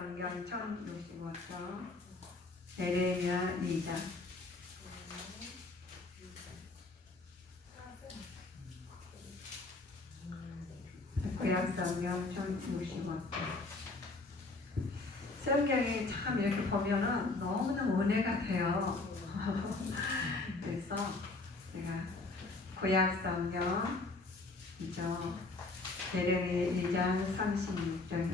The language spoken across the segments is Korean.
성경 1065쪽 에레미야 2장. 구약 성경 1065쪽. 성경이 참 이렇게 보면은 너무너무 은혜가 돼요. 그래서 제가 구약 성경 에레미야 2장 36절,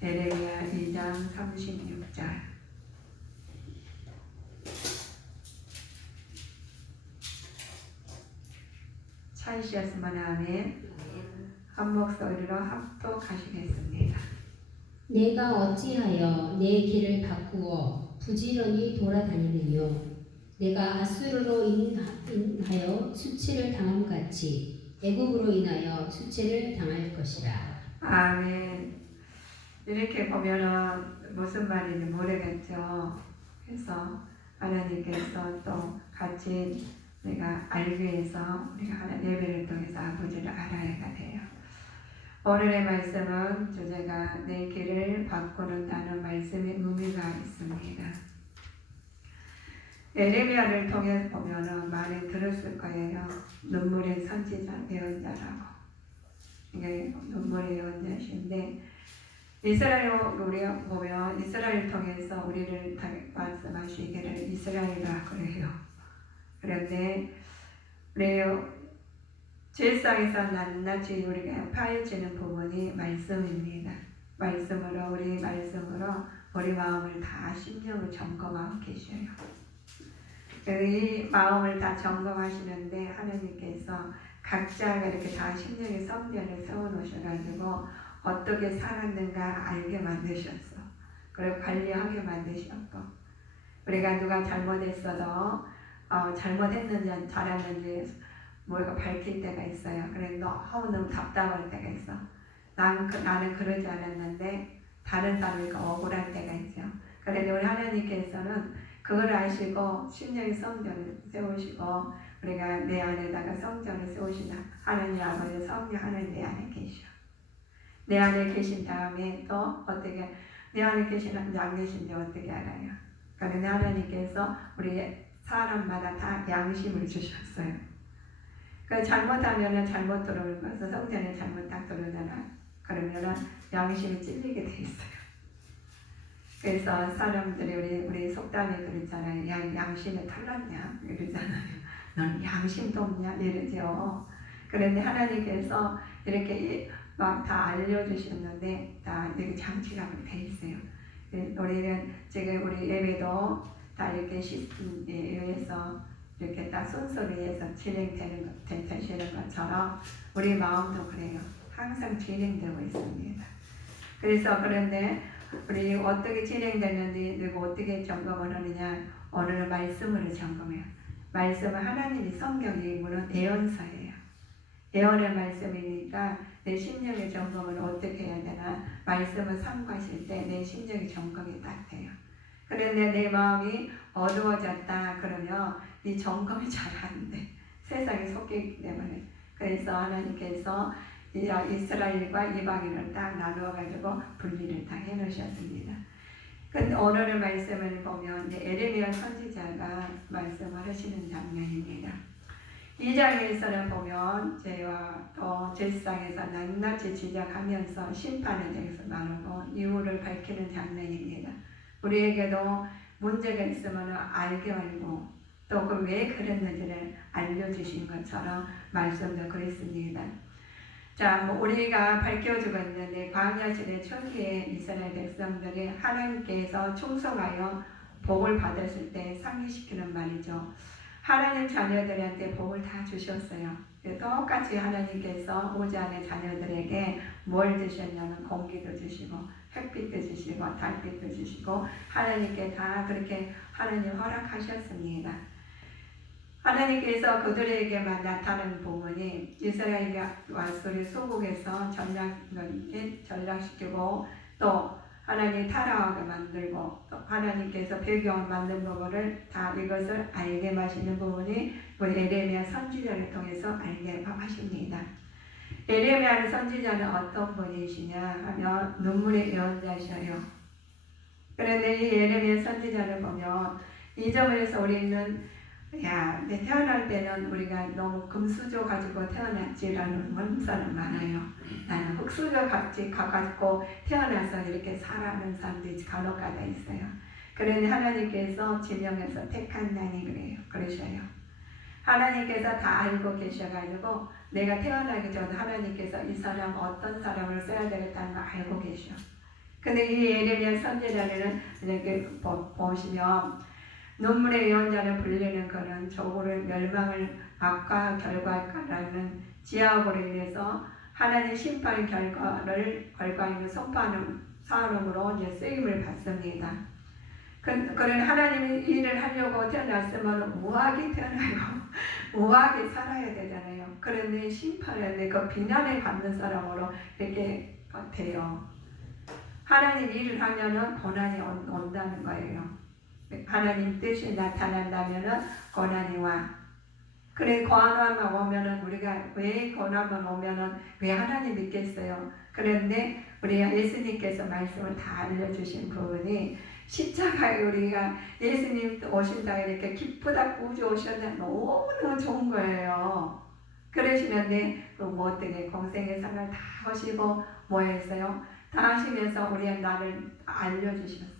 에레미야 2장 36절. 찾으셨으면 아멘. 한 목소리로 합독하시겠습니다. 내가 어찌하여 내 길을 바꾸어 부지런히 돌아다니느뇨. 내가 아수르로 인하여 수치를 당함같이 애국으로 인하여 수치를 당할 것이라. 아멘. 이렇게 보면은 무슨 말인지 모르겠죠. 그래서 하나님께서 또 같이 내가 알기 위해서 우리가 하나님 예배를 통해서 아버지를 알아야 돼요. 오늘의 말씀은 주제가 내 길을 바꾸는다는 말씀의 의미가 있습니다. 에레미야를 통해 보면은 많이 들었을 거예요. 눈물의 선지자, 예언자라고. 이게 눈물의 예언자신데, 이스라엘 우리가 보면 이스라엘 통해서 우리를 말씀하시기를 이스라엘이라 그래요. 그런데 우리 제사에서 낱낱이 우리가 파헤치는 부분이 말씀입니다. 말씀으로 우리 마음을 다 심령을 점검하고 계셔요. 이 마음을 다 점검하시는데 하나님께서 각자가 이렇게 다 심령의 성전을 세워놓으셔가지고 어떻게 살았는가 알게 만드셨어. 그리고 관리하게 만드셨고, 우리가 누가 잘못했어도 잘못했는지 잘했는지 뭐가 밝힐 때가 있어요. 그래 너무 답답할 때가 있어. 나는 그러지 않았는데 다른 사람이 억울할 때가 있죠. 그런데 우리 하나님께서는 그걸 아시고 심령의 성전을 세우시고 우리가 내 안에다가 성전을 세우시나 하나님 아버지 성령 하나님 내 안에 계셔. 내 안에 계신 다음에 또 어떻게 내 안에 계시는지 안 계신지 어떻게 알아요? 그런데 하나님께서 우리 사람마다 다 양심을 주셨어요. 그 잘못하면은 잘못 들어오는 것은 성전에 잘못 딱 들어오잖아. 그러면은 양심이 찔리게 돼 있어요. 그래서 사람들이 우리 속담에 그러잖아요. 양심에 털났냐 이러잖아요. 너는 양심도 없냐 이러죠. 그런데 하나님께서 이렇게 막 다 알려주셨는데 다 이렇게 장치가 돼 있어요. 우리는 지금 우리 예배도 다 이렇게 시스템에 의해서 이렇게 딱 순서리에서 되시는 것처럼 우리 마음도 그래요. 항상 진행되고 있습니다. 그래서 그런데 우리 어떻게 진행되는지 그리고 어떻게 점검을 하느냐, 오늘은 말씀으로 점검해요. 말씀은 하나님이 성경이 무는 예언서예요. 예언의 말씀이니까 내 심령의 점검을 어떻게 해야 되나, 말씀을 삼가실 때 내 심령의 점검이 딱 돼요. 그런데 내 마음이 어두워졌다 그러면 이 점검이 잘 안 돼. 세상에 속했기 때문에. 그래서 하나님께서 이스라엘과 이방인을 딱 나누어가지고 분리를 다 해놓으셨습니다. 근데 오늘의 말씀을 보면 이제 에레미야 선지자가 말씀을 하시는 장면입니다. 이 장에서는 보면 죄와 또 제사상에서 낱낱이 지적하면서 심판에 대해서 말하고 이유를 밝히는 장면입니다. 우리에게도 문제가 있으면 알게 알고 또 그 왜 그랬는지를 알려주신 것처럼 말씀도 그랬습니다. 자, 우리가 밝혀주고 있는데 광야 시대 초기에 이스라엘 백성들이 하나님께서 충성하여 복을 받았을 때 상기시키는 말이죠. 하나님 자녀들한테 복을 다 주셨어요. 똑같이 하나님께서 오지안의 자녀들에게 뭘 주셨냐면 공기도 주시고 햇빛도 주시고 달빛도 주시고 하나님께 다 그렇게 하나님 허락하셨습니다. 하나님께서 그들에게만 나타나는 부분이 이스라엘과 소리 소국에서 전락시키고 또 하나님 타락하게 만들고 또 하나님께서 배경을 만든 부분을 다 이것을 알게 하시는 부분이 에레미야 선지자를 통해서 알게 하십니다. 예레미야 선지자는 어떤 분이시냐 하면 눈물의 예언자셔요. 그런데 이 예레미야 선지자를 보면 이 점에서 우리는 내 태어날 때는 우리가 너무 금수저 가지고 태어났지라는 문서는 많아요. 나는 흙수저 같이 가지고 태어나서 이렇게 살아가는 사람들이 간혹가다 있어요. 그런데 하나님께서 지명해서 택한 나니 그래요. 그러셔요. 하나님께서 다 알고 계셔가지고 내가 태어나기 전에 하나님께서 이 사람 어떤 사람을 써야 되겠다는 걸 알고 계셔. 근데 이 예레미야 선지자는 이렇게 보시면 눈물의 예언자를 불리는 그는 저고를 멸망을 악과 결과라는 지하고로 인해서 하나님 심판 결과를 선포하는 사람으로 이제 쓰임을 받습니다. 그런 하나님이 일을 하려고 태어났으면 우아하게 태어나고 우아하게 살아야 되잖아요. 그런데 심판을 그 비난을 받는 사람으로 이렇게 돼요. 하나님 일을 하면은 고난이 온다는 거예요. 하나님 뜻이 나타난다면은 고난이 와. 그래 고난만 오면은 우리가 왜 고난만 오면은 왜 하나님 믿겠어요? 그런데 우리가 예수님께서 말씀을 다 알려주신 부분이 십자가에 우리가 예수님 오신다 이렇게 기쁘다 구주 오셨는데 너무너무 좋은 거예요. 그러시는데 뭐 어떻게 공생의 상을 다 하시고 뭐 했어요? 다 하시면서 우리의 나를 알려주셨어.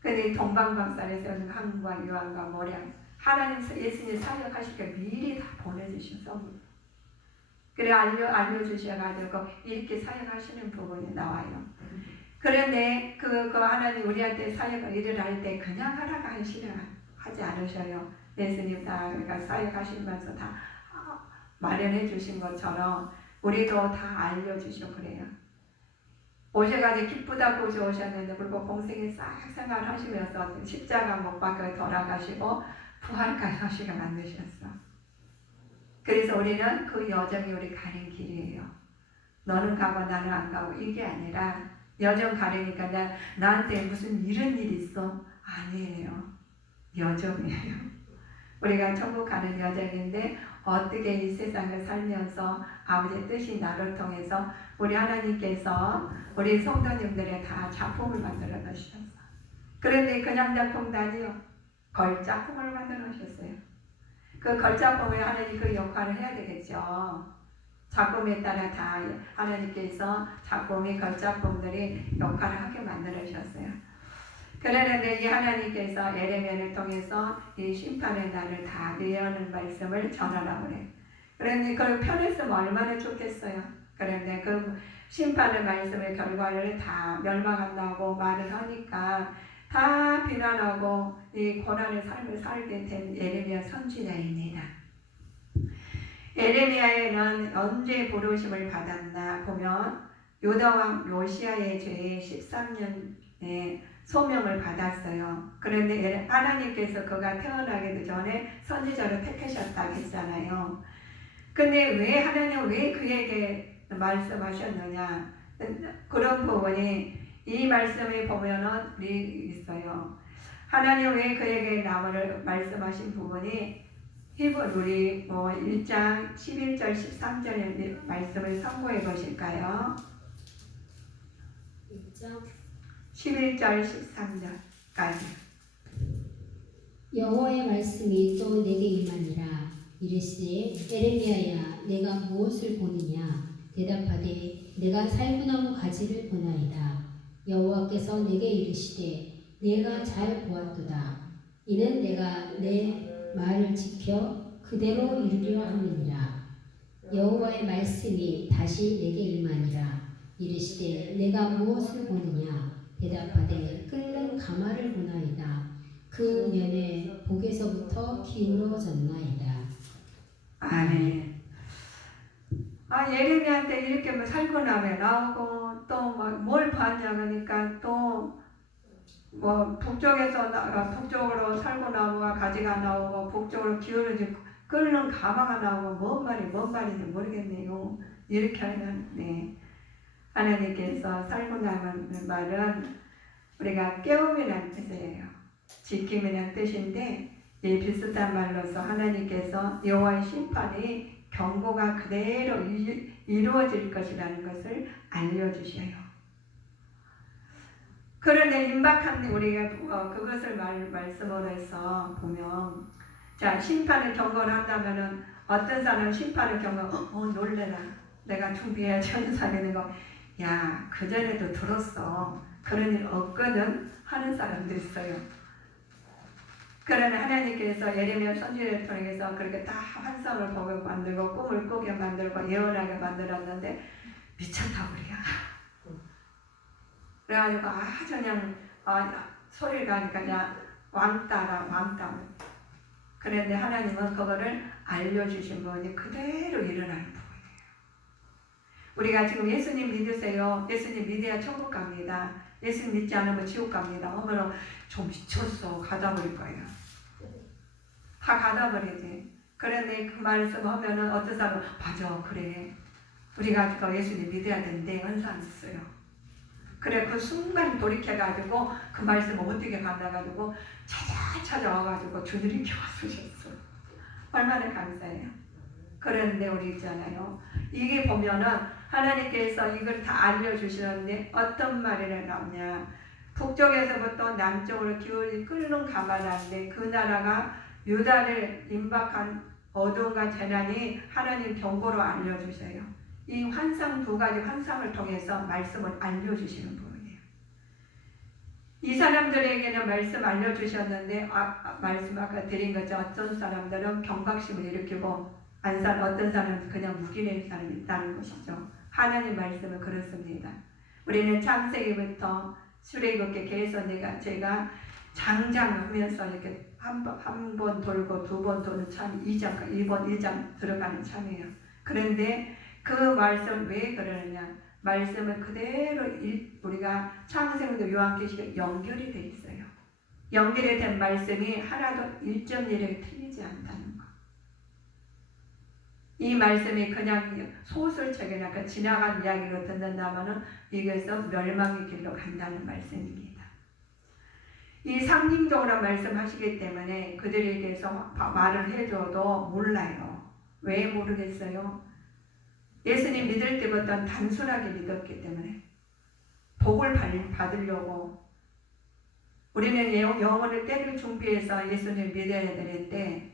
근데 동방박산에서 한과 요한과 모량 하나님 예수님 사역하시니까 미리 다 보내주셔서 그래 알려주셔가지고 이렇게 사역하시는 부분이 나와요. 그런데 그 하나님 우리한테 사역을 일을 할 때 그냥 하라고 하지 않으셔요. 예수님 다 그러니까 사역하시면서 다 마련해 주신 것처럼 우리도 다 알려주셔 그래요. 오셔가지고 기쁘다고 오셨는데 그리고 공생에 싹 생활하시면서 십자가 못 박혀 돌아가시고 부활까지 하시게 만드셨어. 그래서 우리는 그 여정이 우리 가는 길이에요. 너는 가고 나는 안 가고 이게 아니라 여정 가려니까 나한테 무슨 이런 일이 있어? 아니에요. 여정이에요. 우리가 천국 가는 여정인데 어떻게 이 세상을 살면서 아버지의 뜻이 나를 통해서 우리 하나님께서 우리 성도님들의 다 작품을 만들어 놓으셨어. 그런데 그냥 작품도 아니요. 걸작품을 만들어 놓으셨어요. 그 걸작품을 하나님 그 역할을 해야 되겠죠. 작품에 따라 다 하나님께서 작품이 걸작품들이 역할을 하게 만들어 주셨어요. 그러는데 이 하나님께서 예레미야를 통해서 이 심판의 날을 다 예언하는 말씀을 전하라고 그래요. 그런데 그걸 편했으면 얼마나 좋겠어요. 그런데 그 심판의 말씀의 결과를 다 멸망한다고 말을 하니까 다 비난하고 이 고난의 삶을 살게 된 예레미야 선지자입니다. 예레미야에는 언제 부르심을 받았나 보면 유다왕 요시야의 죄의 13년에 소명을 받았어요. 그런데 하나님께서 그가 태어나기도 전에 선지자로 택하셨다고 했잖아요. 근데 왜 하나님 왜 그에게 말씀하셨느냐? 그런 부분이 이 말씀에 보면은 있어요. 하나님 왜 그에게 나무를 말씀하신 부분이 히브리 1장 11절 13절의 말씀을 참고해 보실까요? 1장 11절 13절까지. 여호와의 말씀이 또 내게 임하니라. 이르시되 에레미야야 내가 무엇을 보느냐? 대답하되 내가 살구나무 가지를 보나이다. 여호와께서 내게 이르시되 내가 잘 보았도다. 이는 내가 내 말을 지켜 그대로 이루려 함이니라. 여호와의 말씀이 다시 내게 임하니라. 이르시되 내가 무엇을 보느냐? 대답하되 끓는 가마를 보나이다. 그 면에 복에서부터 기울어졌나이다. 아멘. 예레미야한테 이렇게 뭐 살구나무에 나오고 또 뭘 봤냐 그러니까 또 뭐 북쪽으로 살구나무가 가지가 나오고 북쪽으로 기울어진 끓는 가마가 나오고 뭔 말인지 모르겠네요. 이렇게 하는데 하나님께서 살구나무는 말은 우리가 깨움이라는 뜻이에요. 지킴이라는 뜻인데 이 비슷한 말로서 하나님께서 여호와의 심판이 경고가 그대로 이루어질 것이라는 것을 알려주셔요. 그런데 임박한 우리가 그것을 말씀으로 해서 보면, 자, 심판을 경고를 한다면은 어떤 사람은 심판을 경고, 놀래라. 내가 준비해야지 하는 사람이 거, 야, 그전에도 들었어. 그런 일 없거든 하는 사람도 있어요. 그러나 하나님께서 예레미야 선지자를 통해서 그렇게 다 환상을 보게 만들고 꿈을 꾸게 만들고 예언하게 만들었는데 미쳤다 우리야. 그래가지고 아주 그냥 소리가 그냥 왕따라 왕따. 그런데 하나님은 그거를 알려주신 분이 그대로 일어나는 부분이에요. 우리가 지금 예수님 믿으세요. 예수님 믿어야 천국 갑니다. 예수님 믿지 않으면 지옥 갑니다. 하면 좀 미쳤어. 가다버릴 거예요. 다 가다버리지. 그런데 그 말씀 하면은 어떤 사람은 맞아 그래. 우리가 그 예수님 믿어야 되는데 하는 사람 있어요. 그래 그 순간 돌이켜가지고 그 말씀 어떻게 만나가지고 찾아와가지고 주님이 교화쓰셨어. 얼마나 감사해요. 그런데 우리 있잖아요. 이게 보면은 하나님께서 이걸 다 알려주시는데 어떤 말이 나오냐. 북쪽에서부터 남쪽으로 기울이 끓는 가마라는데 그 나라가 유다를 임박한 어둠과 재난이 하나님 경고로 알려주셔요. 이 환상 두 가지 환상을 통해서 말씀을 알려주시는 분이에요. 이 사람들에게는 말씀 알려주셨는데 말씀 아까 드린 것처럼 어떤 사람들은 경각심을 일으키고 어떤 사람은 그냥 묵인의 사람이 있다는 것이죠. 하나님 말씀은 그렇습니다. 우리는 창세기부터 출애굽기 계속 제가 장장하면서 이렇게 한 번 돌고 두 번 도는 참 2번 1장 들어가는 참이에요. 그런데 그 말씀 왜 그러느냐? 말씀은 그대로 우리가 창세기부터 요한계시록 연결이 돼 있어요. 연결이 된 말씀이 하나도 1.1에 틀리지 않다는 것. 이 말씀이 그냥 소설책이나 지나간 이야기로 듣는다면은 이것서 멸망의 길로 간다는 말씀입니다. 이 상징적으로 말씀하시기 때문에 그들에게서 말을 해줘도 몰라요. 왜 모르겠어요? 예수님 믿을 때부터 단순하게 믿었기 때문에 복을 받으려고 우리는 영혼의 때를 준비해서 예수님 믿어야 되는데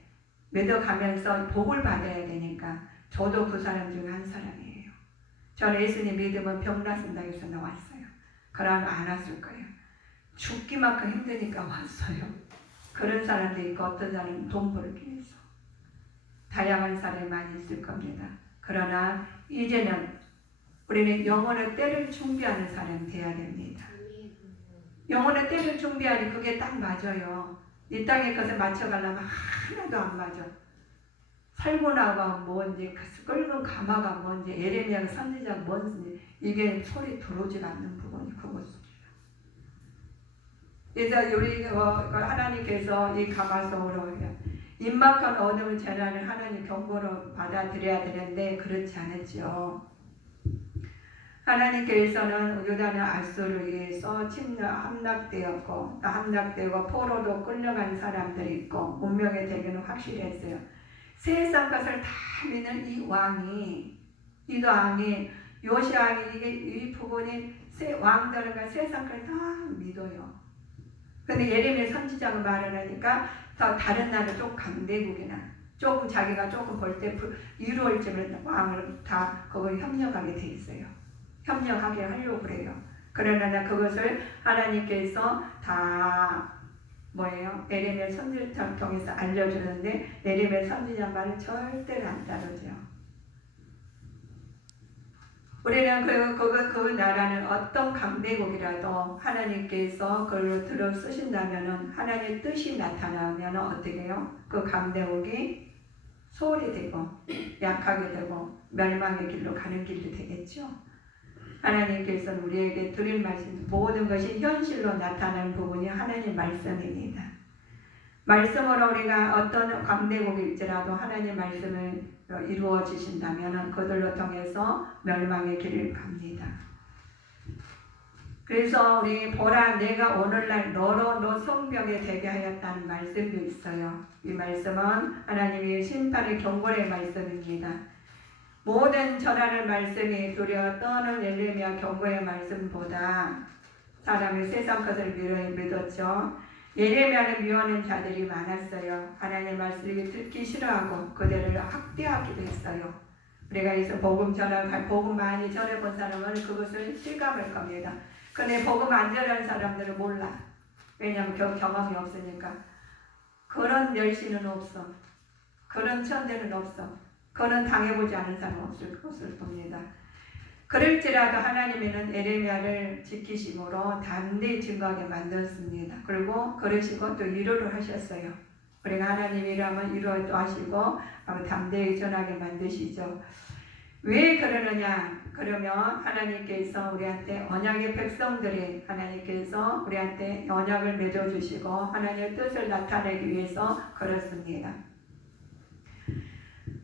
믿어가면서 복을 받아야 되니까 저도 그 사람 중 한 사람이에요. 저는 예수님 믿으면 병났습니다 해서 나왔어요. 그러면 안 왔을 거예요. 죽기만큼 힘드니까 왔어요. 그런 사람도 있고 어떤 사람은 돈 벌기 위해서 다양한 사람이 많이 있을 겁니다. 그러나 이제는 우리는 영혼의 때를 준비하는 사람이 돼야 됩니다. 영혼의 때를 준비하니 그게 딱 맞아요. 이 땅의 것을 맞춰가려면 하나도 안 맞아. 살고나가 뭔지 끓는 가마가 뭔지 예레미야 선지자가 뭔지 이게 소리 들어오지 않는 부분이 그것입니다. 그래서 우리 하나님께서 이 가마속으로 임박한 어둠 재난을 하나님 경고로 받아들여야 되는데 그렇지 않았죠. 하나님께서는 유다는 아수르에 의해서 함락되었고 포로도 끌려간 사람들이 있고 운명의 대결은 확실했어요. 세상 것을 다 믿는 이 왕이 요시아왕이 이 부분이 왕들과 세상 것을 다 믿어요. 근데 예레미야 선지자가 말을 하니까 더 다른 나라 쪽 강대국이나 조금 자기가 조금 볼 때 이루어질지는 왕을 다 그걸 협력하게 돼 있어요. 협력하게 하려고 그래요. 그러나 그것을 하나님께서 다 예레미야 선지자를 통해서 알려주는데 예레미야 선지자 말을 절대로 안 따르죠. 우리는 그 나라는 어떤 강대국이라도 하나님께서 그걸 들어 쓰신다면은 하나님의 뜻이 나타나면 어떻게 해요? 그 강대국이 소홀히 되고 약하게 되고 멸망의 길로 가는 길이 되겠죠. 하나님께서는 우리에게 드릴 말씀 모든 것이 현실로 나타나는 부분이 하나님 말씀입니다. 말씀으로 우리가 어떤 강대국일지라도 하나님 말씀을 이루어지신다면 그들로 통해서 멸망의 길을 갑니다. 그래서 우리 보라 내가 오늘날 너로 너 성벽에 되게 하였다는 말씀도 있어요. 이 말씀은 하나님의 심판의 경고의 말씀입니다. 모든 전하는 말씀이 두려워 떠는 엘레미야 경고의 말씀보다 사람이 세상 것을 믿었죠. 예레미야는 미워하는 자들이 많았어요. 하나님의 말씀을 듣기 싫어하고 그들을 학대하기도 했어요. 우리가 그래서 복음 많이 전해본 사람은 그것을 실감할 겁니다. 근데 복음 안 전하는 사람들은 몰라. 왜냐하면 경험이 없으니까. 그런 열심은 없어. 그런 천대는 없어. 그는 당해보지 않은 사람 없을 것을 봅니다. 그럴지라도 하나님은 에레미야를 지키심으로 담대히 증거하게 만들었습니다. 그리고 그러시고 또 위로를 하셨어요. 우리가 하나님이라면 위로도 하시고 담대히 전하게 만드시죠. 왜 그러느냐? 그러면 하나님께서 우리한테 언약의 백성들이 하나님께서 우리한테 언약을 맺어주시고 하나님의 뜻을 나타내기 위해서 그렇습니다.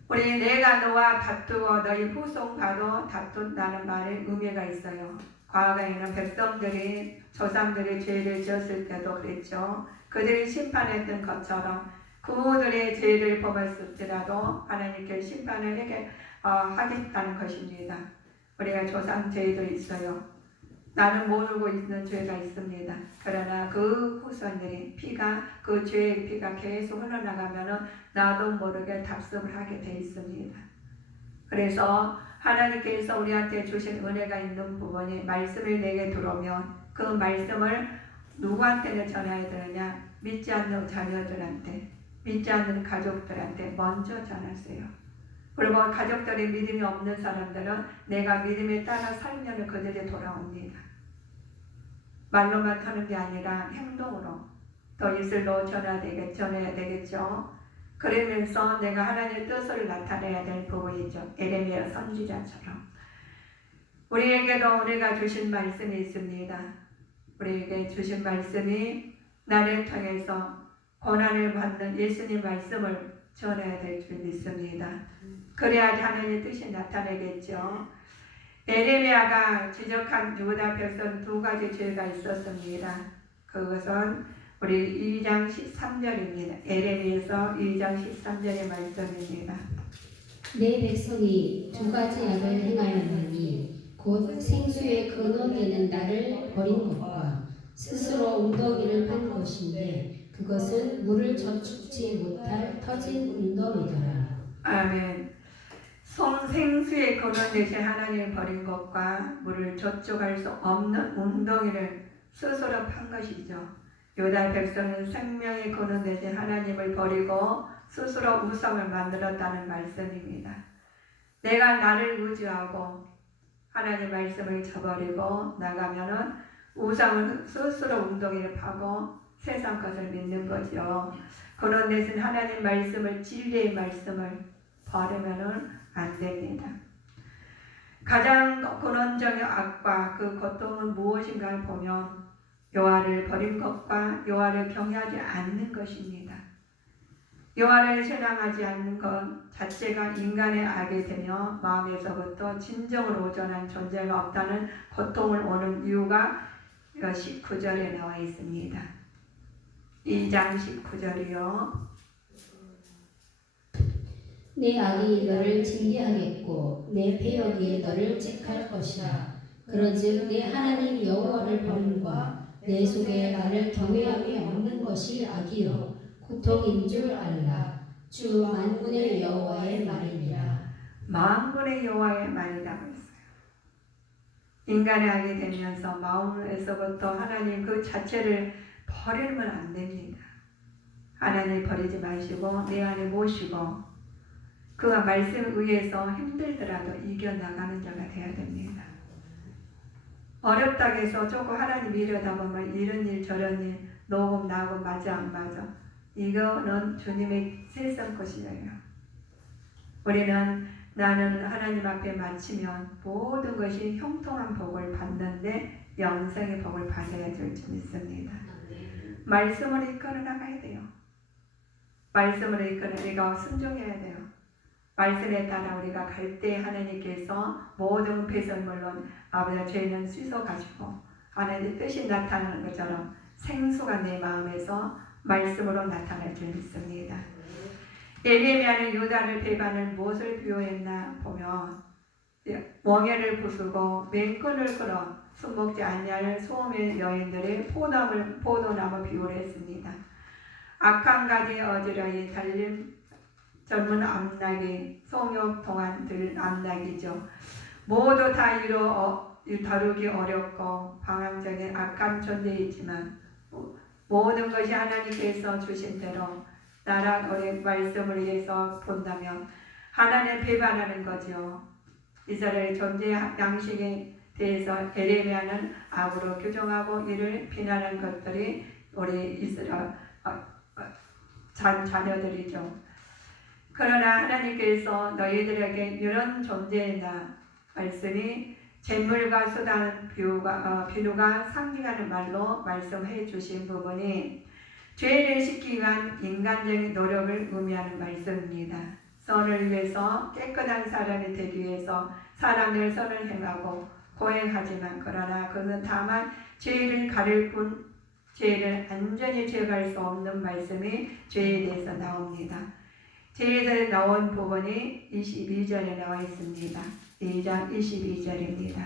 우리 내가 너와 다투어 너희 후손과도 다툰다는 말에 의미가 있어요. 과거에는 백성들이 조상들이 죄를 지었을 때도 그랬죠. 그들이 심판했던 것처럼 그들의 죄를 범했을지라도 하나님께 심판을 하겠다는 것입니다. 우리가 조상 죄도 있어요. 나는 모르고 있는 죄가 있습니다. 그러나 그 후손들이 그 죄의 피가 계속 흘러나가면은 나도 모르게 답습을 하게 돼 있습니다. 그래서 하나님께서 우리한테 주신 은혜가 있는 부분이 말씀을 내게 들어오면 그 말씀을 누구한테는 전해야 되느냐? 믿지 않는 자녀들한테, 믿지 않는 가족들한테 먼저 전하세요. 그리고 가족들이 믿음이 없는 사람들은 내가 믿음에 따라 살면 그들이 돌아옵니다. 말로만 하는 게 아니라 행동으로 더 이슬로 전해야 되겠죠. 그러면서 내가 하나님의 뜻을 나타내야 될 부분이죠. 에레미야 선지자처럼. 우리에게도 우리가 주신 말씀이 있습니다. 우리에게 주신 말씀이 나를 통해서 고난을 받는 예수님 말씀을 전해야 될 줄 믿습니다. 그래야지 하나님의 뜻이 나타내겠죠. 에레미야가 지적한 유다 백성 두 가지 죄가 있었습니다. 그것은 우리 2장 13절입니다. 에레미야서 2장 13절의 말씀입니다. 내 백성이 두 가지 악을 행하였나니 곧 생수의 근원되는 나를 버린 것과 스스로 웅덩이를 판 것인데 그것은 물을 저축지 못할 터진 웅덩이더라. 아멘. 생수의 근원 대신 하나님을 버린 것과 물을 저축할 수 없는 웅덩이를 스스로 판 것이죠. 유다 백성은 생명의 근원 대신 하나님을 버리고 스스로 우상을 만들었다는 말씀입니다. 내가 나를 의지하고 하나님 말씀을 저버리고 나가면은 우상은 스스로 웅덩이를 파고 세상 것을 믿는 거죠. 근원 대신 하나님 말씀을 진리의 말씀을 버리면은 안 됩니다. 가장 근원적인 악과 그 고통은 무엇인가를 보면 여호와를 버린 것과 여호와를 경외하지 않는 것입니다. 여호와를 신앙하지 않는 것 자체가 인간의 악이 되며 마음에서부터 진정으로 온전한 존재가 없다는 고통을 오는 이유가 19절에 나와 있습니다. 2장 19절이요. 내 악이 너를 징계하겠고 내 패역이 너를 책할 것이라. 그런즉 내 하나님 여호와를 버림과 내 속에 나를 경외함이 없는 것이 악이요 고통인 줄 알라. 주 만군의 여호와의 말이니라. 만군의 여호와의 말이라고 했어요. 인간의 악이 되면서 마음에서부터 하나님 그 자체를 버리면 안 됩니다. 하나님 버리지 마시고 내 안에 모시고 그 말씀에 의해서 힘들더라도 이겨나가는 자가 되어야 됩니다. 어렵다고 해서 조금 하나님 이러다 보면 이런 일 저런 일 녹음 나고 맞아 안 맞아 이거는 주님의 세상 것이에요. 우리는 나는 하나님 앞에 마치면 모든 것이 형통한 복을 받는데 영생의 복을 받아야 될 줄 믿습니다. 말씀을 이끌어 나가야 돼요. 말씀을 이끌어 우리가 순종해야 돼요. 말씀에 따라 우리가 갈 때 하나님께서 모든 배설물론 아버지 죄는 씻어가지고 하나님의 뜻이 나타나는 것처럼 생수가 내 마음에서 말씀으로 나타날 줄 믿습니다. 예레미야는 유다를 배반한 무엇을 비유했나 보면 멍에를 부수고 맨끈을 끌어 숨먹지 아니할 소음의 여인들의 포도나무 비유를 했습니다. 악한 가지에 어지러이 달린 젊은 암나기, 성욕 동안들 암나기죠. 모두 다 다루기 어렵고 방황적인 악한 존재이지만 모든 것이 하나님께서 주신 대로 나라 어린 말씀을 위해서 본다면 하나님 배반하는 거죠. 이스라엘 존재 양식에 대해서 예레미야는 악으로 규정하고 이를 비난한 것들이 우리 이스라엘 자녀들이죠. 그러나 하나님께서 너희들에게 이런 존재이다 말씀이 재물과 수단 비누가 상징하는 말로 말씀해 주신 부분이 죄를 씻기 위한 인간적인 노력을 의미하는 말씀입니다. 선을 위해서 깨끗한 사람이 되기 위해서 사람들 선을 행하고 고행하지만 그러나 그는 다만 죄를 가릴 뿐 죄를 완전히 제거할 수 없는 말씀이 죄에 대해서 나옵니다. 죄에 대해서 나온 부분이 22절에 나와 있습니다. 2장 22절입니다.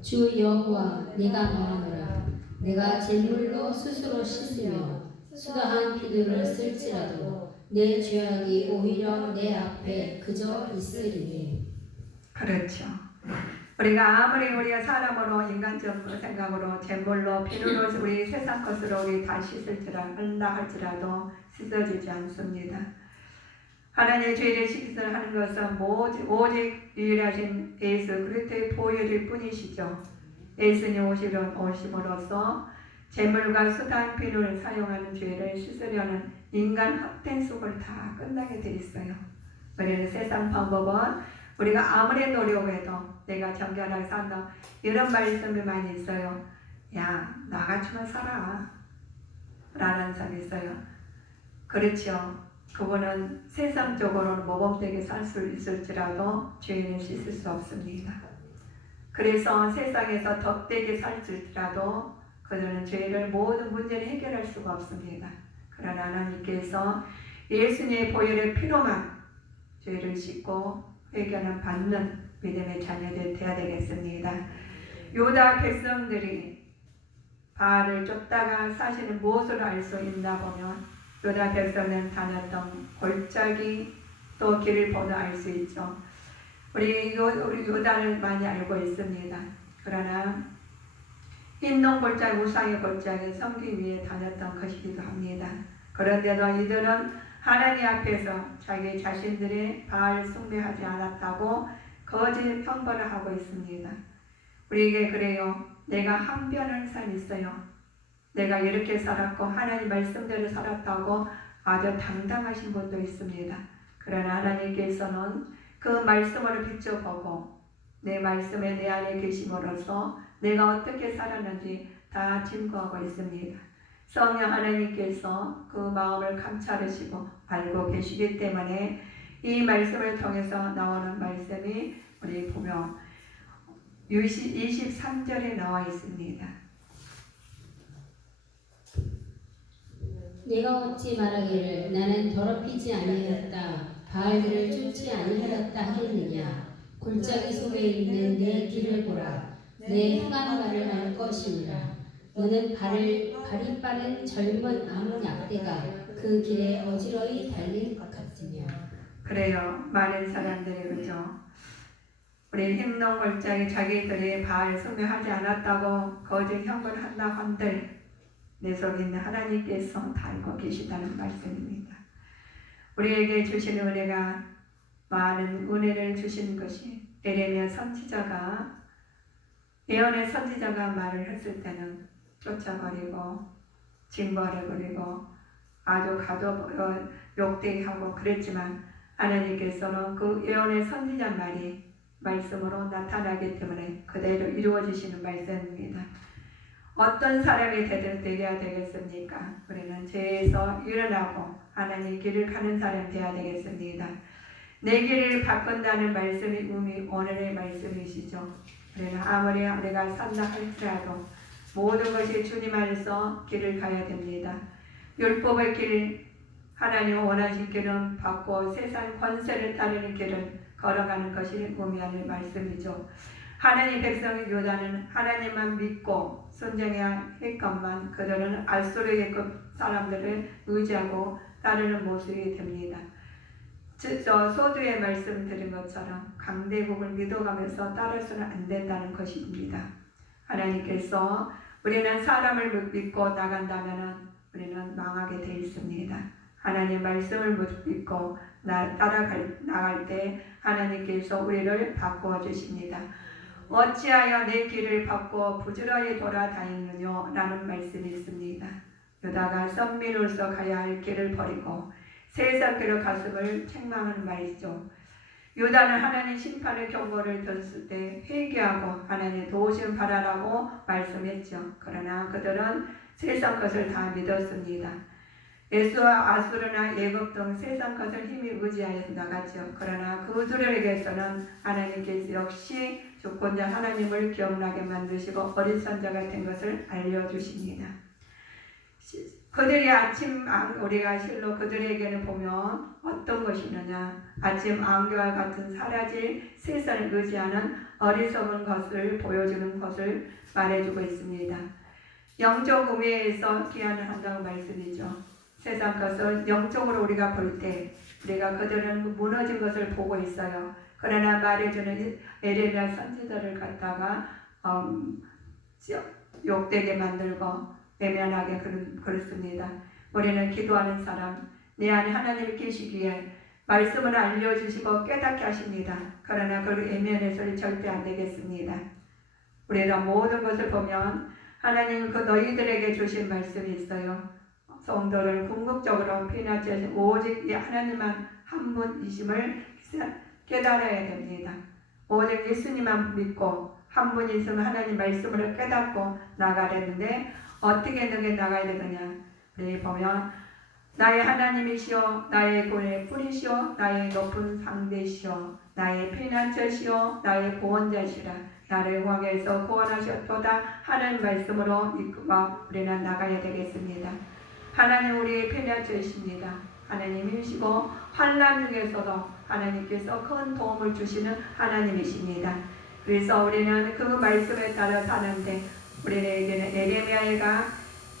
주 여호와 내가 말하노라. 내가 제물로 스스로 씻으며 수다한 비누를 쓸지라도 내 죄악이 오히려 내 앞에 그저 있으리니. 그렇죠. 우리가 아무리 우리가 사람으로 인간적으로 생각으로 제물로 비누로 우리 세상 것으로 우리 다 한다 할지라도 씻어지지 않습니다. 하나님의 죄를 씻으하는 것은 오직 유일하신 예수 그리스도의 보혈일 뿐이시죠. 예수님 오심으로써 제물과 수단 비누를 사용하는 죄를 씻으려는 인간 헛된 수고를 다 끝나게 되었어요. 우리는 세상 방법은 우리가 아무리 노력해도 내가 정결하게 산다 이런 말씀이 많이 있어요. 야 나같이만 살아 라는 사람이 있어요. 그렇죠. 그분은 세상적으로는 모범되게 살 수 있을지라도 죄는 씻을 수 없습니다. 그래서 세상에서 덕되게 살지라도 그들은 죄를 모든 문제를 해결할 수가 없습니다. 그러나 하나님께서 예수님의 보혈의 피로만 죄를 씻고 회개는 받는 믿음의 자녀들 되어야 되겠습니다. 유다 백성들이 바알을 쫓다가 사실은 무엇을 알 수 있나 보면 유다 백성은 다녔던 골짜기 또 길을 보도 알 수 있죠. 우리 유다를 많이 알고 있습니다. 그러나 흰동 골짜기, 우상의 골짜기 섬기 위해 다녔던 것이기도 합니다. 그런데도 이들은 하나님 앞에서 자기 자신들이 바알 숭배하지 않았다고 거짓 형벌을 하고 있습니다. 우리에게 그래요. 내가 항변할 사람이 있어요. 내가 이렇게 살았고 하나님 말씀대로 살았다고 아주 당당하신 분도 있습니다. 그러나 하나님께서는 그 말씀을 비춰보고 내 말씀에 내 안에 계심으로써 내가 어떻게 살았는지 다 증거하고 있습니다. 성령 하나님께서 그 마음을 감찰하시고 알고 계시기 때문에 이 말씀을 통해서 나오는 말씀이 우리 보면 23절에 나와 있습니다. 내가 어찌 말하기를 나는 더럽히지 아니하였다 바알들을 쫓지 아니하였다 하겠느냐. 골짜기 속에 있는 내 길을 보라. 내 행한 말을 알 것이니라. 너는 발이 빠른 젊은 암 약대가 그 길에 어지러이 달린 것 같으며. 그래요. 많은 사람들이 그죠. 우리 흰동 골짜기 자기들이 바알 숭배하지 않았다고 거짓 형벌한다 한들 내 속에 있는 하나님께서 다 알고 계시다는 말씀입니다. 우리에게 주신 은혜가 많은 은혜를 주신 것이 예레미야 선지자가 예언의 선지자가 말을 했을 때는 쫓아버리고 징벌해버리고 아주 욕되게 하고 그랬지만 하나님께서는 그 예언의 선지자 말이 말씀으로 나타나기 때문에 그대로 이루어지시는 말씀입니다. 어떤 사람이 되어야 되겠습니까? 우리는 죄에서 일어나고 하나님 길을 가는 사람 되어야 되겠습니다. 내 길을 바꾼다는 말씀이 오늘의 말씀이시죠. 우리는 아무리 내가 산다 할지라도 모든 것이 주님 안에서 길을 가야 됩니다. 율법의 길, 하나님 원하신 길은 받고 세상 권세를 따르는 길을 걸어가는 것이 의미하는 말씀이죠. 하나님 백성의 유다는 하나님만 믿고 순종해야 했건만 그들은 알수르의급 사람들을 의지하고 따르는 모습이 됩니다. 저 소두에 말씀드린 것처럼 강대국을 믿어가면서 따라서는 안 된다는 것입니다. 하나님께서 우리는 사람을 믿고 나간다면 우리는 망하게 되어 있습니다. 하나님 말씀을 믿고 나갈 때 하나님께서 우리를 바꾸어 주십니다. 어찌하여 내 길을 바꾸어 부지런히 돌아다니느뇨 라는 말씀이 있습니다. 유다가 선민으로서 가야 할 길을 버리고 세상 길로 갔음을 책망하는 말이죠. 유다는 하나님 심판의 경고를 들었을 때 회개하고 하나님의 도우심 바라라고 말씀했죠. 그러나 그들은 세상 것을 다 믿었습니다. 에스와 아수르나 애굽 등 세상 것을 힘이 의지하여 나갔죠. 그러나 그들에게서는 하나님께서 역시 주권자 하나님을 기억나게 만드시고 어린 선자가 된 것을 알려주십니다. 그들이 우리가 실로 그들에게는 보면 어떤 것이 있느냐, 아침 안개와 같은 사라질 세상을 의지하는 어리석은 것을 보여주는 것을 말해주고 있습니다. 영적 의미에서 기한을 한다고 말씀이죠. 세상 것을 영적으로 우리가 볼 때 우리가 그들은 무너진 것을 보고 있어요. 그러나 말해주는 에레미야 선지자를 갖다가 욕되게 만들고 외면하게 그렇습니다. 우리는 기도하는 사람, 내 안에 하나님이 계시기에 말씀을 알려주시고 깨닫게 하십니다. 그러나 그걸 외면해서는 절대 안 되겠습니다. 우리가 모든 것을 보면 하나님은 그 너희들에게 주신 말씀이 있어요. 성도를 궁극적으로 피나치 오직 하나님만 한 분이심을 깨달아야 됩니다. 오직 예수님만 믿고 한 분 있으면 하나님 말씀을 깨닫고 나가려는데 어떻게 나가야 되느냐. 우리 보면 나의 하나님이시오, 나의 구원의 뿌리시오, 나의 높은 상대시오, 나의 피난처시오, 나의 구원자시라. 나를 광야에서 구원하셨도다 하는 말씀으로 이끌어 우리는 나가야 되겠습니다. 하나님 우리의 피난처이십니다. 하나님이시고 환난 중에서도 하나님께서 큰 도움을 주시는 하나님이십니다. 그래서 우리는 그 말씀에 따라 사는데 우리에게는 에레미야에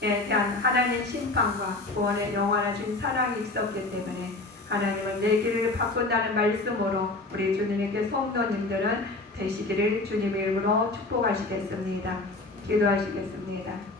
대한 하나님 심판과 구원의 영원하신 사랑이 있었기 때문에 하나님은 내 길을 바꾼다는 말씀으로 우리 주님에게 성도님들은 되시기를 주님의 이름으로 축복하시겠습니다. 기도하시겠습니다.